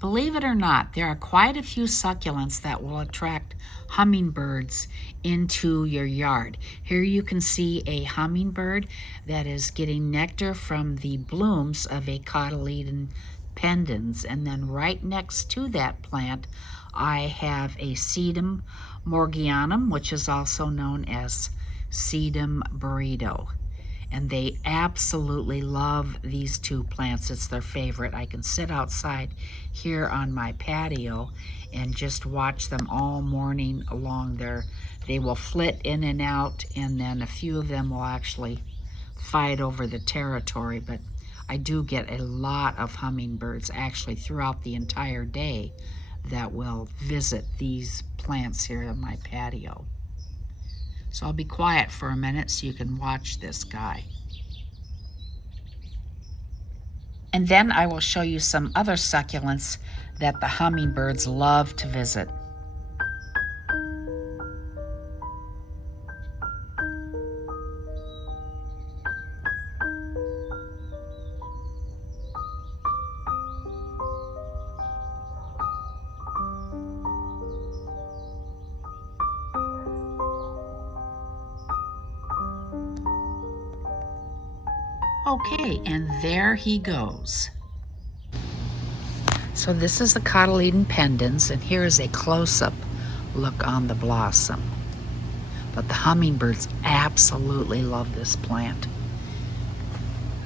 Believe it or not, there are quite a few succulents that will attract hummingbirds into your yard. Here you can see a hummingbird that is getting nectar from the blooms of a Cotyledon pendens, and then right next to that plant I have a Sedum morganianum, which is also known as Sedum burrito. And they absolutely love these two plants. It's their favorite. I can sit outside here on my patio and just watch them all morning long. They will flit in and out, and then a few of them will actually fight over the territory. But I do get a lot of hummingbirds actually throughout the entire day that will visit these plants here on my patio. So I'll be quiet for a minute so you can watch this guy. And then I will show you some other succulents that the hummingbirds love to visit. Okay, and there he goes. So this is the Cotyledon pendens, and here is a close-up look on the blossom. But the hummingbirds absolutely love this plant.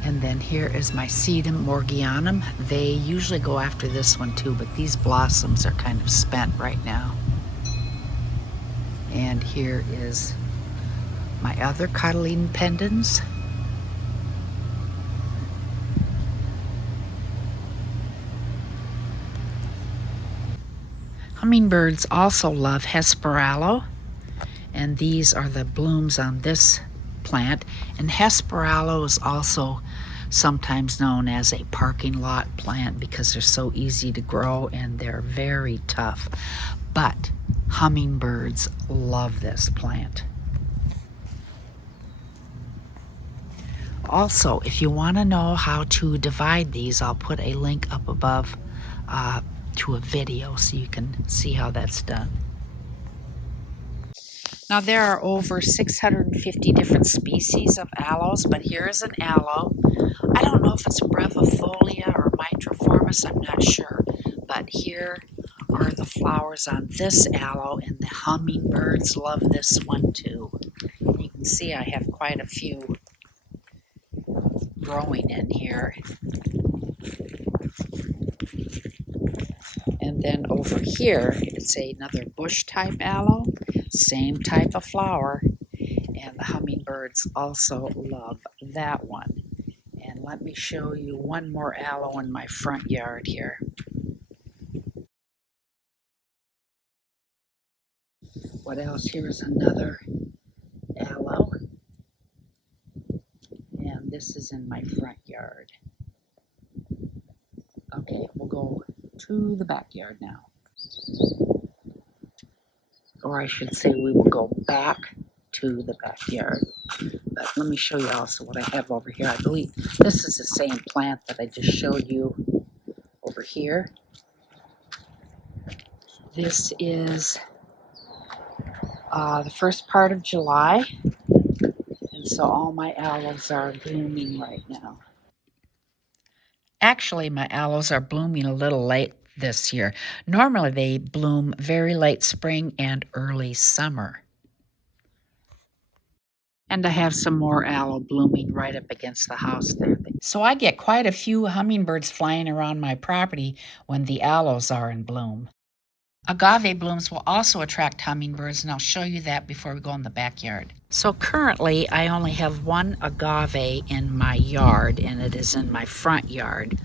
And then here is my Sedum morganianum. They usually go after this one too, but these blossoms are kind of spent right now. And here is my other Cotyledon pendens. Hummingbirds also love Hesperalo, and these are the blooms on this plant. And Hesperalo is also sometimes known as a parking lot plant because they're so easy to grow and they're very tough. But hummingbirds love this plant. Also, if you want to know how to divide these, I'll put a link up above to a video so you can see how that's done. Now there are over 650 different species of aloes, but here is an aloe. I don't know if it's brevifolia or microformis, I'm not sure, but here are the flowers on this aloe, and the hummingbirds love this one too. You can see I have quite a few growing in here. And then over here, it's another bush type aloe, same type of flower, and the hummingbirds also love that one. And let me show you one more aloe in my front yard here. What else? Here's another aloe, and this is in my front yard. Okay, we'll go to the backyard now. Or I should say we will go back to the backyard. But let me show you also what I have over here. I believe this is the same plant that I just showed you over here. This is the first part of July, and so all my aloes are blooming right now. Actually, my aloes are blooming a little late this year. Normally they bloom very late spring and early summer. And I have some more aloe blooming right up against the house there. So I get quite a few hummingbirds flying around my property when the aloes are in bloom. Agave blooms will also attract hummingbirds, and I'll show you that before we go in the backyard. So currently I only have one agave in my yard, and it is in my front yard.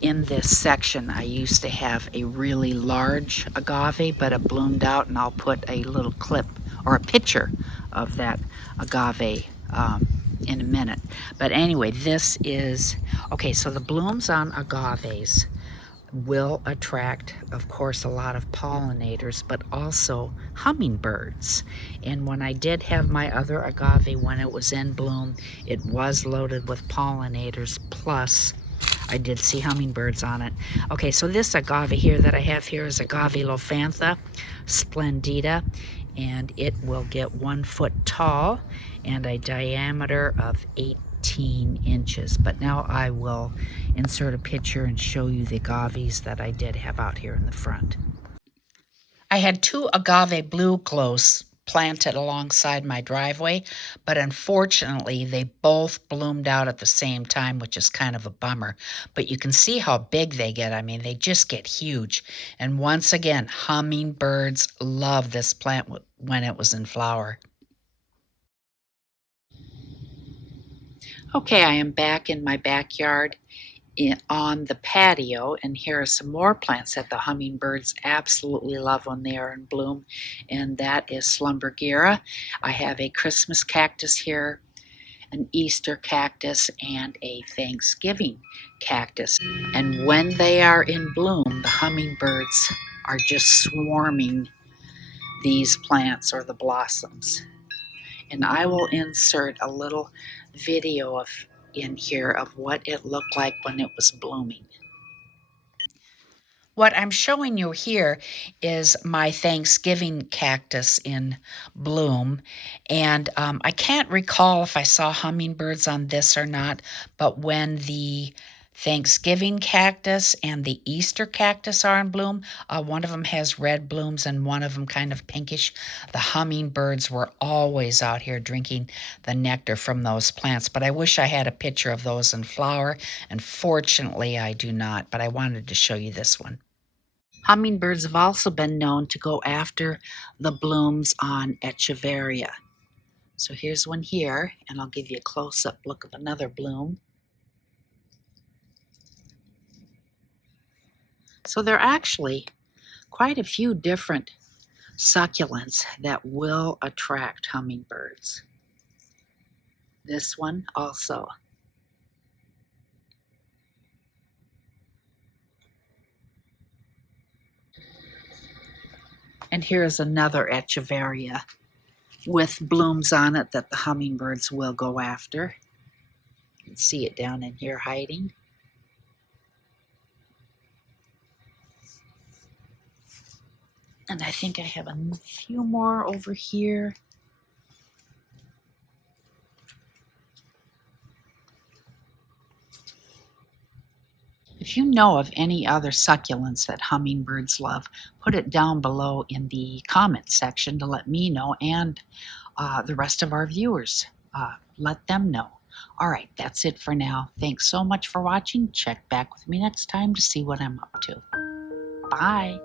In this section I used to have a really large agave, but it bloomed out, and I'll put a little clip or a picture of that agave in a minute. But anyway, this is, okay, so the blooms on agaves will attract, of course, a lot of pollinators, but also hummingbirds. And when I did have my other agave, when it was in bloom, it was loaded with pollinators, plus I did see hummingbirds on it. Okay, so this agave here that I have here is Agave Lophantha splendida, and it will get 1 foot tall and a diameter of 18 inches. But now I will insert a picture and show you the agaves that I did have out here in the front. I had 2 agave blue close planted alongside my driveway, but unfortunately they both bloomed out at the same time, which is kind of a bummer. But you can see how big they get. I mean, they just get huge. And once again, hummingbirds love this plant when it was in flower. Okay, I am back in my backyard on the patio, and here are some more plants that the hummingbirds absolutely love when they are in bloom, and that is Schlumbergera. I have a Christmas cactus here, an Easter cactus, and a Thanksgiving cactus. And when they are in bloom, the hummingbirds are just swarming these plants or the blossoms. And I will insert a little video in here of what it looked like when it was blooming. What I'm showing you here is my Thanksgiving cactus in bloom. And I can't recall if I saw hummingbirds on this or not, but when the Thanksgiving cactus and the Easter cactus are in bloom, one of them has red blooms and one of them kind of pinkish. The hummingbirds were always out here drinking the nectar from those plants. But I wish I had a picture of those in flower. And fortunately, I do not, but I wanted to show you this one. Hummingbirds have also been known to go after the blooms on Echeveria. So here's one here, and I'll give you a close-up look of another bloom. So there are actually quite a few different succulents that will attract hummingbirds. This one also. And here is another Echeveria with blooms on it that the hummingbirds will go after. You can see it down in here hiding. And I think I have a few more over here. If you know of any other succulents that hummingbirds love, put it down below in the comment section to let me know and the rest of our viewers. Let them know. All right, that's it for now. Thanks so much for watching. Check back with me next time to see what I'm up to. Bye.